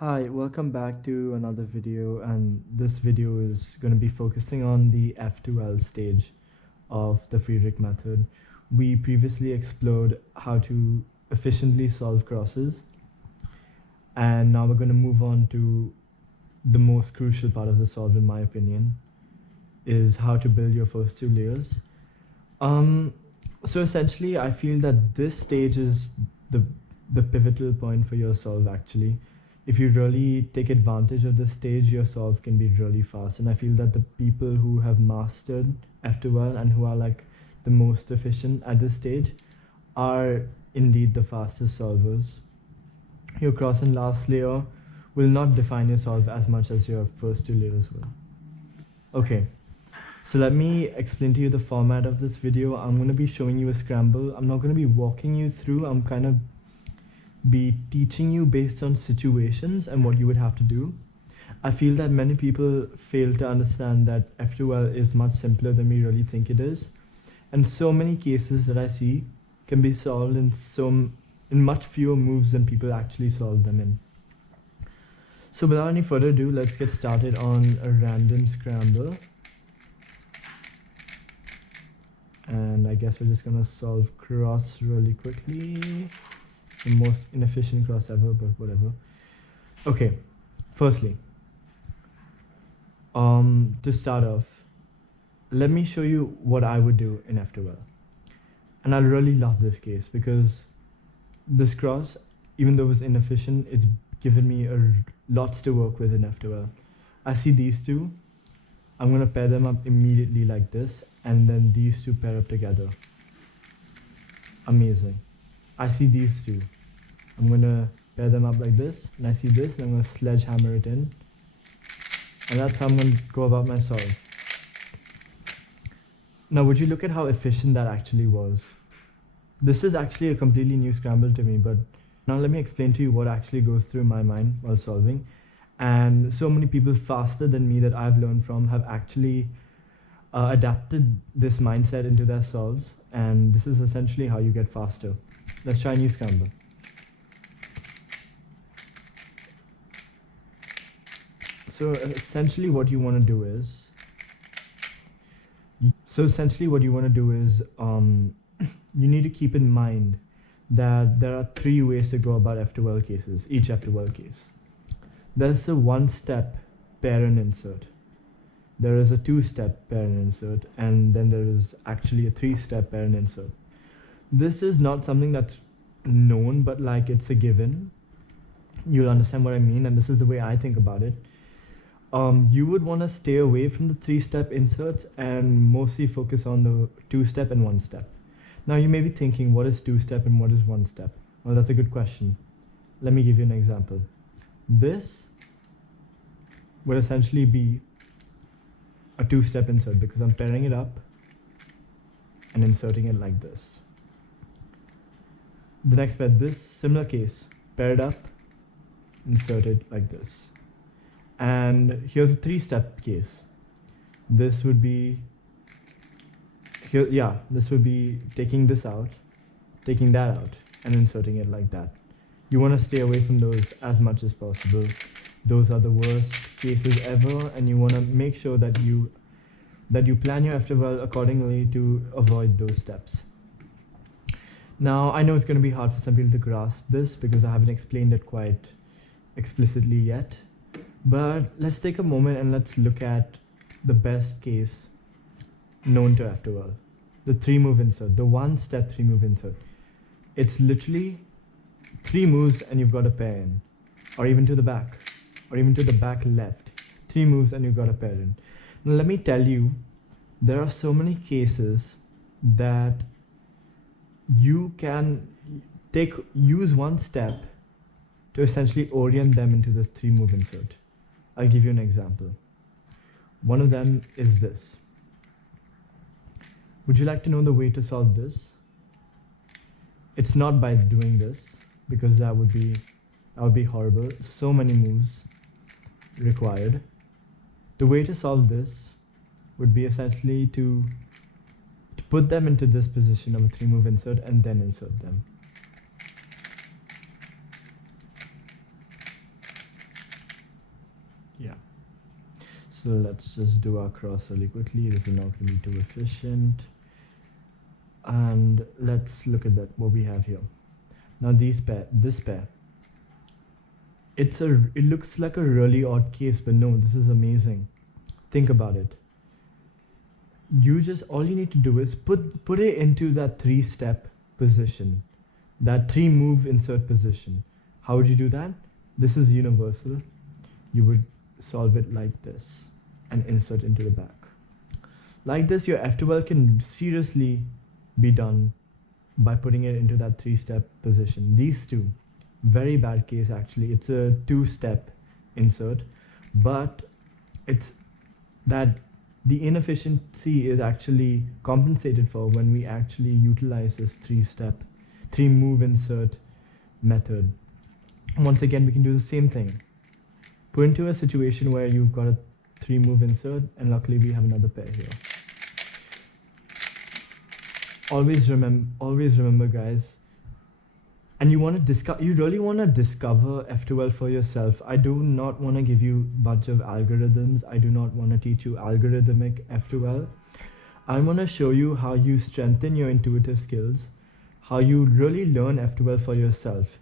Hi, welcome back to another video, and this video is going to be focusing on the F2L stage of the Friedrich method. We previously explored how to efficiently solve crosses, and now we're going to move on to the most crucial part of the solve, in my opinion, is how to build your first two layers. Um, so essentially, I feel that this stage is the the pivotal point for your solve actually. If you really take advantage of this stage, your solve can be really fast. And I feel that the people who have mastered F2L and who are like the most efficient at this stage are indeed the fastest solvers. Your cross and last layer will not define your solve as much as your first two layers will. Okay, so let me explain to you the format of this video. I'm going to be showing you a scramble. I'm not going to be walking you through. I'm kind of be teaching you based on situations and what you would have to do. I feel that many people fail to understand that F2L is much simpler than we really think it is. And so many cases that I see can be solved in much fewer moves than people actually solve them in. So without any further ado, let's get started on a random scramble. And I guess we're just gonna solve cross really quickly. The most inefficient cross ever, but whatever. Okay, firstly, to start off, let me show you what I would do in F2L. And I really love this case because this cross, even though it was inefficient, it's given me lots to work with in F2L. I see these two, I'm gonna pair them up immediately like this, and then these two pair up together. Amazing. I see these two. I'm gonna pair them up like this, and I see this, and I'm gonna sledgehammer it in. And that's how I'm gonna go about my solve. Now, would you look at how efficient that actually was? This is actually a completely new scramble to me, but now let me explain to you what actually goes through my mind while solving. And so many people faster than me that I've learned from have actually adapted this mindset into their solves, and this is essentially how you get faster. Let's try a new scramble. So essentially what you want to do is, you need to keep in mind that there are three ways to go about F2L cases, each F2L case. There's a one-step pair and insert. There is a two-step pair and insert, and then there is actually a three-step pair and insert. This is not something that's known, but like it's a given. You'll understand what I mean, and this is the way I think about it. You would want to stay away from the three-step inserts and mostly focus on the two-step and one-step. Now you may be thinking, what is two-step and what is one-step? Well, that's a good question. Let me give you an example. This would essentially be a two-step insert because I'm pairing it up and inserting it like this. The next pair, this similar case, pair it up, insert it like this. And here's a three-step case. This would be this would be taking this out, taking that out, and inserting it like that. You want to stay away from those as much as possible. Those are the worst cases ever, and you want to make sure that you plan your F2L accordingly to avoid those steps. Now, I know it's going to be hard for some people to grasp this because I haven't explained it quite explicitly yet. But let's take a moment and let's look at the best case known to F2L. The three-move insert, the one-step three-move insert. It's literally three moves and you've got a pair in, or even to the back, or even to the back left. Three moves and you've got a pair in. Now let me tell you, there are so many cases that you can use one step to essentially orient them into this three-move insert. I'll give you an example. One of them is this. Would you like to know the way to solve this? It's not by doing this, because that would be horrible. So many moves required. The way to solve this would be essentially to put them into this position of a three-move insert and then insert them. So let's just do our cross really quickly. This is not going to be too efficient. And let's look at that, what we have here. Now this pair, it looks like a really odd case, but no, this is amazing. Think about it. All you need to do is put it into that 3-step position, that 3-move insert position. How would you do that? This is universal. You would solve it like this and insert into the back. Like this, your F2L can seriously be done by putting it into that 3-step position. These two, very bad case actually. It's a 2-step insert, but it's that the inefficiency is actually compensated for when we actually utilize this 3-move insert method. Once again, we can do the same thing. Put into a situation where you've got a 3-move insert, and luckily we have another pair here. Always remember, guys, and you really want to discover F2L for yourself. I do not want to give you a bunch of algorithms. I do not want to teach you algorithmic F2L. I want to show you how you strengthen your intuitive skills, how you really learn F2L for yourself.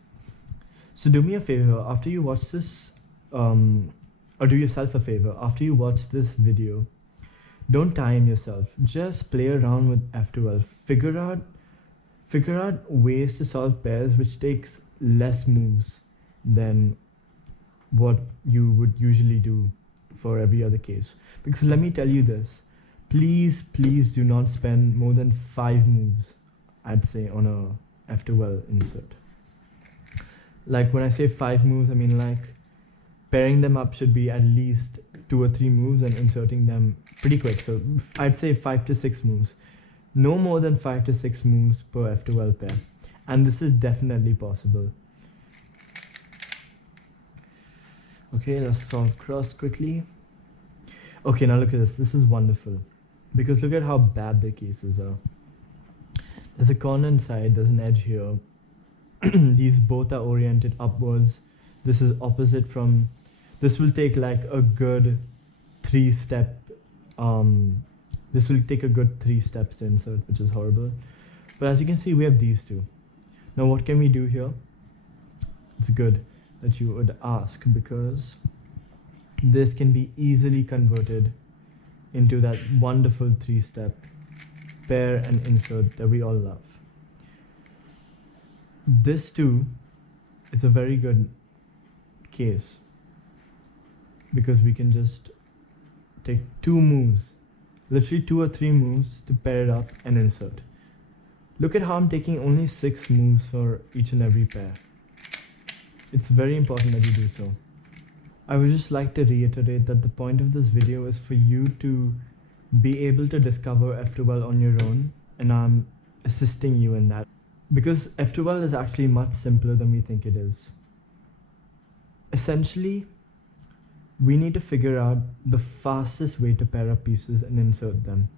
So do me a favor, after you watch this, or do yourself a favor, after you watch this video, don't time yourself. Just play around with F2L. Figure out ways to solve pairs which takes less moves than what you would usually do for every other case. Because let me tell you this, please do not spend more than 5 moves, I'd say, on a F2L insert. Like when I say 5 moves, I mean like pairing them up should be at least 2 or 3 moves and inserting them pretty quick. So I'd say 5 to 6 moves. No more than 5 to 6 moves per F2L pair. And this is definitely possible. Okay, let's solve cross quickly. Okay, now look at this. This is wonderful. Because look at how bad the cases are. There's a corner inside, there's an edge here. These both are oriented upwards. This is opposite from, this will take like a good 3-step, this will take a good 3 steps to insert, which is horrible. But as you can see, we have these two. Now what can we do here? It's good that you would ask, because this can be easily converted into that wonderful 3-step pair and insert that we all love. This too is a very good case because we can just take 2 moves, literally 2 or 3 moves to pair it up and insert. Look at how I'm taking only 6 moves for each and every pair. It's very important that you do so. I would just like to reiterate that the point of this video is for you to be able to discover F2L on your own, and I'm assisting you in that. Because F2L is actually much simpler than we think it is. Essentially, we need to figure out the fastest way to pair up pieces and insert them.